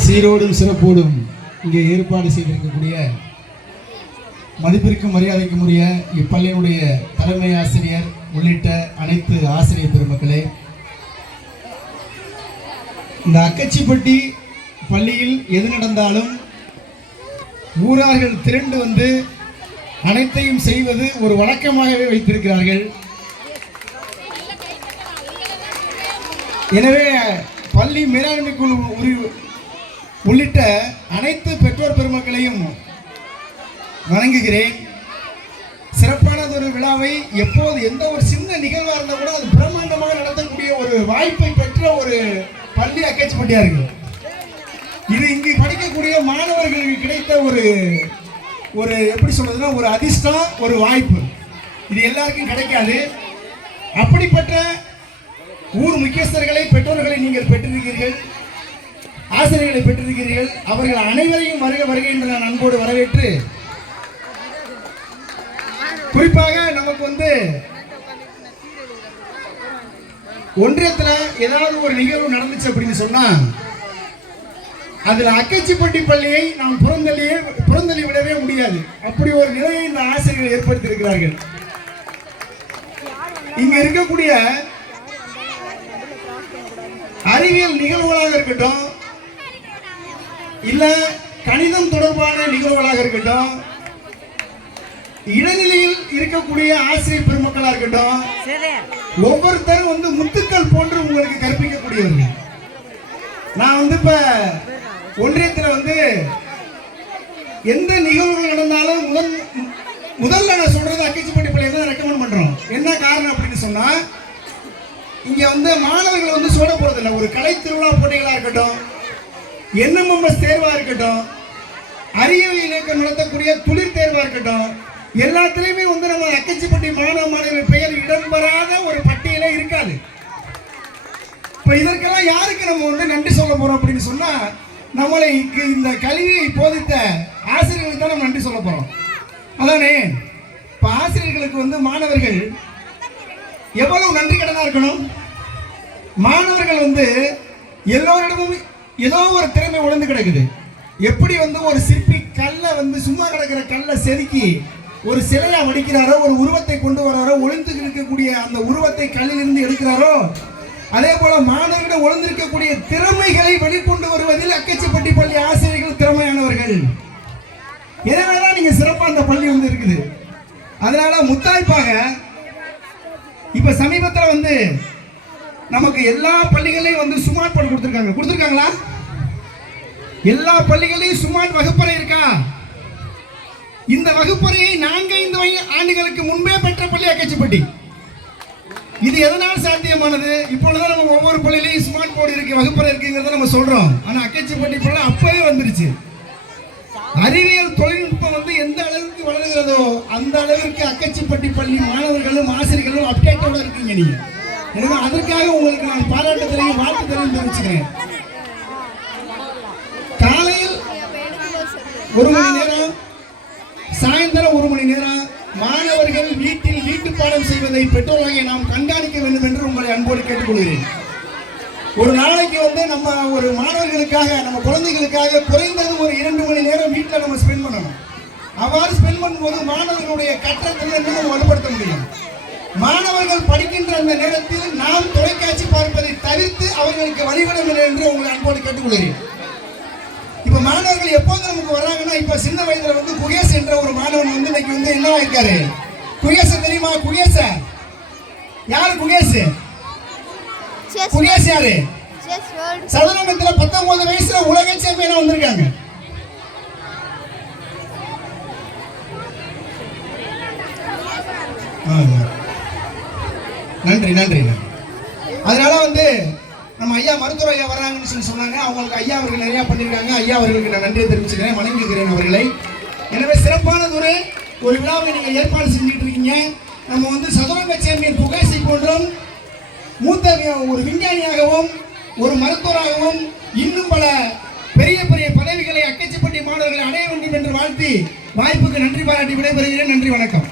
சீரோடும் சிறப்போடும் இங்கே ஏற்பாடு செய்திருக்கக்கூடிய மதிப்பிற்கும் மரியாதைக்கும் உரிய இப்பள்ளியினுடைய தலைமை ஆசிரியர் உள்ளிட்ட அனைத்து ஆசிரியர் பெருமக்களே, இந்த அக்கச்சிப்பட்டி பள்ளியில் எது நடந்தாலும் ஊரார்கள் திரண்டு வந்து அனைத்தையும் செய்வது ஒரு வழக்கமாகவே வைத்திருக்கிறார்கள். எனவே பள்ளி மேலாண்மை குழு உள்ளிட்ட அனைத்து பெற்றோர் பெருமக்களையும் வணங்குகிறேன். சிறப்பானதொரு விழாவை எப்போது எந்த ஒரு சின்ன நிகழ்வாக இருந்தால் கூட அது பிரம்மாண்டமாக நடத்தக்கூடிய ஒரு வாய்ப்பை பெற்ற ஒரு பள்ளி அக்கச்சிப்பட்டியா இருக்கு. இது இங்கு படிக்கக்கூடிய மாணவர்களுக்கு கிடைத்த ஒரு எப்படி சொல்றதுன்னா ஒரு அதிர்ஷ்டம், ஒரு வாய்ப்பு. இது எல்லாருக்கும் கிடைக்காது. அப்படிப்பட்ட ஊர் முக்கியஸ்தர்களை, பெற்றோர்களை நீங்கள் பெற்றிருக்கிறீர்கள், ஆசிரியர்களை பெற்றிருக்கிறீர்கள். அவர்கள் அனைவரையும் வருக வருக என்று நான் அன்போடு வரவேற்று, குறிப்பாக நமக்கு ஒன்றியத்தில் ஏதாவது ஒரு நிகழ்வு நடந்துச்சு அப்படின்னு சொன்னா அதுல அக்கச்சிப்பட்டி பள்ளியை நாம் புறந்தள்ளி விடவே முடியாது. அப்படி ஒரு நிலையை இந்த ஆசிரியர்கள் ஏற்படுத்தி இருக்கிறார்கள். இங்க இருக்கக்கூடிய அறிவியல் நிகழ்வுகளாக இருக்கட்டும், இல்ல கணிதம் தொடர்பான நிகழ்வுகளாக இருக்கட்டும், இடைநிலையில் இருக்கக்கூடிய ஆசிரியர் பெருமக்களா இருக்கட்டும், ஒவ்வொருத்தரும் முத்துக்கள் போன்று உங்களுக்கு கற்பிக்கக்கூடியவர்கள். நான் இப்ப ஒன்றியத்தில் எந்த நிகழ்வுகள் நடந்தாலும் முதல்ல நான் சொல்றது அக்கச்சிப்பட்டி பள்ளியை தான் ரெக்கமெண்ட் பண்றோம். என்ன காரணம் அப்படின்னு சொன்னா, இங்க மாணவர்கள் சொல்ல போறதில்லை. ஒரு கலை திருவிழா போட்டிகளா இருக்கட்டும், என்எம்எஸ் தேர்வா இருக்கட்டும், அறிவியல் இயக்கம் நடத்தக்கூடிய தொழில் தேர்வா இருக்கட்டும், எல்லாத்திலையுமே நம்ம அக்கச்சிப்பட்டி மாணவ மாணவர்கள் பெயர் இடம்பெறாத ஒரு பட்டியலே இருக்காது. இப்ப இதற்கெல்லாம் யாருக்கு நம்ம நன்றி சொல்ல போறோம் அப்படின்னு சொன்னா, நம்மளை இந்த கல்வியை போதித்த ஆசிரியர்களுக்கு தான் நம்ம நன்றி சொல்ல போறோம். அதானே? இப்ப ஆசிரியர்களுக்கு மாணவர்கள் எவ்வளவு நன்றி கடனா இருக்கணும். மாணவர்கள் எல்லோரிடமும் ஏதோ ஒரு திறமை உழந்து கிடக்குது. எப்படி ஒரு சிற்பி கல்லை சும்மா கிடக்கிற கல்லை செதுக்கி ஒரு சிலையா வடிக்கிறாரோ, ஒரு உருவத்தை கொண்டு வராரோ, ஒளிந்து இருக்கக்கூடிய அந்த உருவத்தை கல்லிலிருந்து எடுக்கிறாரோ, அதே போல மாணவர்கள் ஒளிந்திருக்கக்கூடிய திறமைகளை வெளிக்கொண்டு வருவதில் அக்கச்சிப்பட்டி பள்ளி ஆசிரியர்கள் திறமையானவர்கள். எனவேதான் நீங்க சிறப்பா அந்த பள்ளி இருக்குது. அதனால முத்தாய்ப்பாக இப்ப சமீபத்தில் நமக்கு எல்லா பள்ளிகளையும் ஸ்மார்ட் போர்டு கொடுத்திருக்காங்களா? எல்லா பள்ளிகளையும் ஸ்மார்ட் வகுப்பறை இருக்கா? இந்த வகுப்பறையை 4-5 ஆண்டுகளுக்கு முன்பே பெற்ற பள்ளி அக்கச்சிப்பட்டி. இது எதனால் சாத்தியமானது? இப்பொழுதுதான் நம்ம ஒவ்வொரு பள்ளியிலையும் ஸ்மார்ட் போர்டு இருக்கு, வகுப்பறை இருக்குங்கிறத நம்ம சொல்றோம். ஆனா அக்கச்சிப்பட்டி பள்ளி அப்பவே வந்துருச்சு. அறிவியல் தொழில்நுட்பம் எந்த அளவுக்கு வளர்கிறதோ அந்த அளவிற்கு அக்கச்சிப்பட்டி பள்ளி மாணவர்களும் ஆசிரியர்களும் அப்டேட்டோட இருக்கீங்க நீங்க. எனவே அதற்காக உங்களுக்கு நான் பாராட்டுதலையும் வாழ்த்துதலையும் தெரிவிச்சுக்கிறேன். காலையில் 1 மணி நேரம், சாயந்தரம் 1 மணி நேரம் மாணவர்கள் வீட்டு பாடம் செய்வதை பெற்றோராகிய நாம் கண்காணிக்க வேண்டும் என்று உங்களை அன்போடு கேட்டுக்கொள்கிறேன். ஒரு நாளைக்கு நம்ம ஒரு மாணவர்களுக்காக, நம்ம குழந்தைகளுக்காக குறைந்தது ஒரு 2 மணி நேரம் வீட்டில் நம்ம ஸ்பெண்ட் பண்ணணும். அவ்வாறு ஸ்பெண்ட் பண்ணும்போது மாணவர்களுடைய கற்றத்தை நம்ம வலுப்படுத்த முடியும். மாணவர்கள் படிக்கின்ற அந்த நேரத்தில் நாம் தொலைக்காட்சி பார்ப்பதை தவிர்த்து அவர்களுக்கு வழிவிடவில்லை என்று உங்களை அன்போடு கேட்டுக்கொள்கிறேன். இப்ப மாணவர்கள் எப்போது நமக்கு வர்றாங்கன்னா, இப்ப சின்ன வயதுல குகேஷ் என்ற ஒரு மாணவன் இன்னைக்கு என்னவா இருக்காரு? குகேஷ் தெரியுமா? குகேஷ் யாரு? குகேஷ் யாரு? சதுரங்கத்துல 19 வயசுல உலக சாம்பியனா வந்திருக்காங்க. நன்றி. அதனால நம்ம ஐயா மருத்துவர் ஐயா வர்றாங்கன்னு சொன்னாங்க. அவங்களுக்கு ஐயா அவர்கள் நிறைய பண்ணியிருக்காங்க. ஐயா அவர்களுக்கு நான் நன்றியை தெரிவிச்சுக்கிறேன், வணங்குகிறேன் அவர்களை. எனவே சிறப்பானது ஒரு விழாவை நீங்கள் ஏற்பாடு செஞ்சுட்டு இருக்கீங்க. நம்ம சதுரங்க சாம்பியன் புகேஷை போன்றும் மூத்த ஒரு விஞ்ஞானியாகவும் ஒரு மருத்துவராகவும் இன்னும் பல பெரிய பெரிய பதவிகளை அக்கச்சிப்பட்டி மாணவர்களை அடைய வேண்டும் என்று வாழ்த்தி வாய்ப்புக்கு நன்றி பாராட்டி விடைபெறுகிறேன். நன்றி, வணக்கம்.